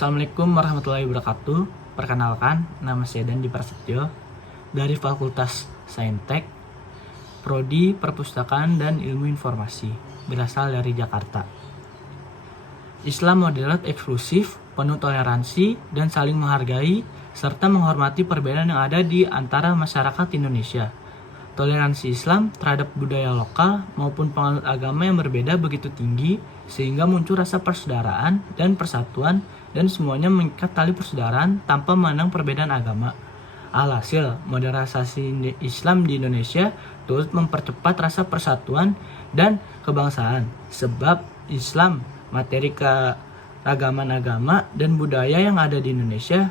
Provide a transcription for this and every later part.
Assalamualaikum warahmatullahi wabarakatuh. Perkenalkan, nama saya Dandi Prasetyo dari Fakultas Saintek, Prodi Perpustakaan dan Ilmu Informasi, berasal dari Jakarta. Islam moderat eksklusif, penuh toleransi, dan saling menghargai, serta menghormati perbedaan yang ada di antara masyarakat Indonesia. Toleransi Islam terhadap budaya lokal maupun penganut agama yang berbeda begitu tinggi, sehingga muncul rasa persaudaraan dan persatuan, dan semuanya mengikat tali persaudaraan tanpa memandang perbedaan agama. Alhasil, modernisasi Islam di Indonesia turut mempercepat rasa persatuan dan kebangsaan, sebab Islam, materi keragaman agama dan budaya yang ada di Indonesia,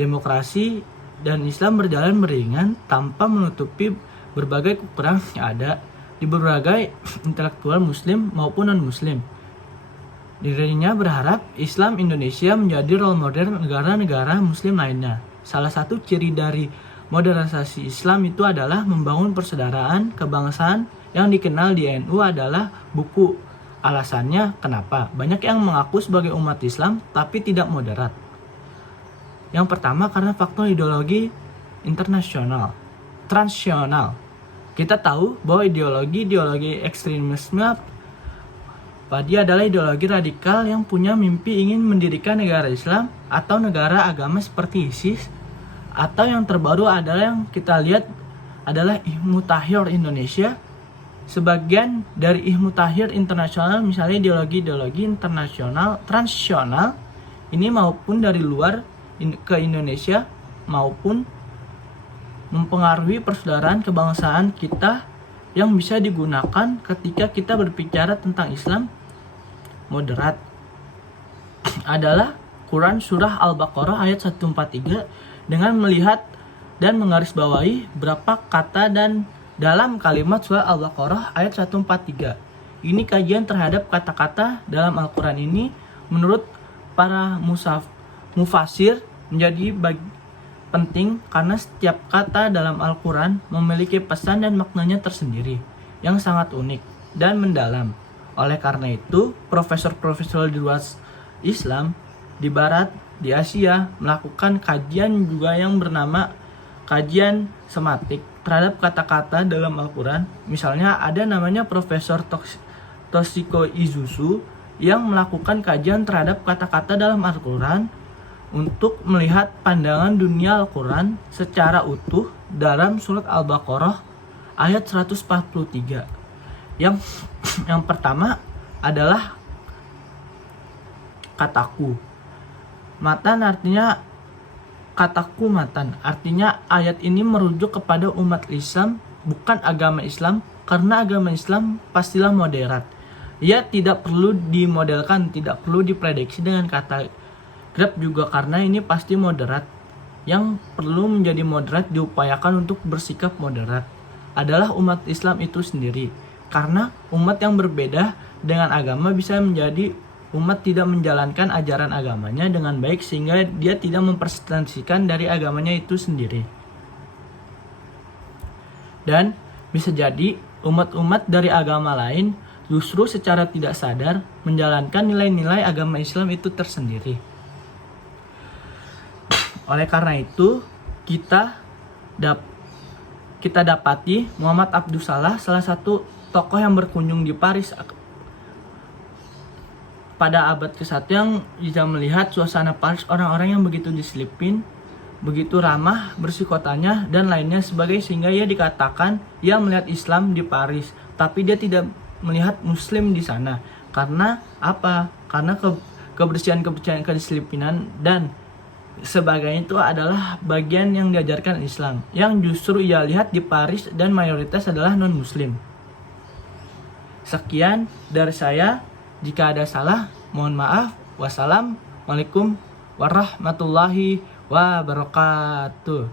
demokrasi dan Islam berjalan beriringan tanpa menutupi berbagai kekurangan yang ada di berbagai intelektual muslim maupun non-muslim. Dirinya berharap Islam Indonesia menjadi role model negara-negara muslim lainnya. Salah satu ciri dari modernisasi Islam itu adalah membangun persaudaraan kebangsaan yang dikenal di NU adalah buku. Alasannya kenapa? Banyak yang mengaku sebagai umat Islam tapi tidak moderat. Yang pertama karena faktor ideologi internasional, transnasional. Kita tahu bahwa ideologi ekstremisme dia adalah ideologi radikal yang punya mimpi ingin mendirikan negara Islam atau negara agama seperti ISIS, atau yang terbaru adalah yang kita lihat adalah Hizbut Tahrir Indonesia. Sebagian dari Hizbut Tahrir internasional, misalnya ideologi internasional transnasional ini maupun dari luar ke Indonesia maupun mempengaruhi persaudaraan kebangsaan kita yang bisa digunakan ketika kita berbicara tentang Islam moderat adalah Quran Surah Al-Baqarah ayat 143 dengan melihat dan menggarisbawahi berapa kata dan dalam kalimat Surah Al-Baqarah ayat 143. Ini kajian terhadap kata-kata dalam Al-Quran ini menurut para mufasir menjadi penting karena setiap kata dalam Al-Quran memiliki pesan dan maknanya tersendiri yang sangat unik dan mendalam. Oleh karena itu, profesor-profesor di luar Islam, di Barat, di Asia, melakukan kajian juga yang bernama kajian sematik terhadap kata-kata dalam Al-Quran. Misalnya ada namanya Profesor Toshiko Izuzu yang melakukan kajian terhadap kata-kata dalam Al-Quran untuk melihat pandangan dunia Al-Quran secara utuh dalam surat Al-Baqarah ayat 143. Yang pertama adalah kataku. Matan artinya kataku matan. Artinya ayat ini merujuk kepada umat Islam, bukan agama Islam, karena agama Islam pastilah moderat. Ia tidak perlu dimodelkan, tidak perlu diprediksi dengan kata Grab juga karena ini pasti moderat. Yang perlu menjadi moderat diupayakan untuk bersikap moderat adalah umat Islam itu sendiri. Karena umat yang berbeda dengan agama bisa menjadi umat tidak menjalankan ajaran agamanya dengan baik sehingga dia tidak mempresentasikan dari agamanya itu sendiri. Dan bisa jadi umat-umat dari agama lain justru secara tidak sadar menjalankan nilai-nilai agama Islam itu tersendiri. Oleh karena itu, kita dapati Muhammad Abdus Salam, salah satu tokoh yang berkunjung di Paris pada abad ke-1 yang bisa melihat suasana Paris, orang-orang yang begitu diselipin, begitu ramah bersikotanya dan lainnya sebagai, sehingga ia dikatakan ia melihat Islam di Paris, tapi dia tidak melihat Muslim di sana. Karena apa? Karena kebersihan kedisiplinan dan sebagainya itu adalah bagian yang diajarkan Islam, yang justru ia lihat di Paris dan mayoritas adalah non-muslim. Sekian dari saya, jika ada salah mohon maaf. Wassalamualaikum warahmatullahi wabarakatuh.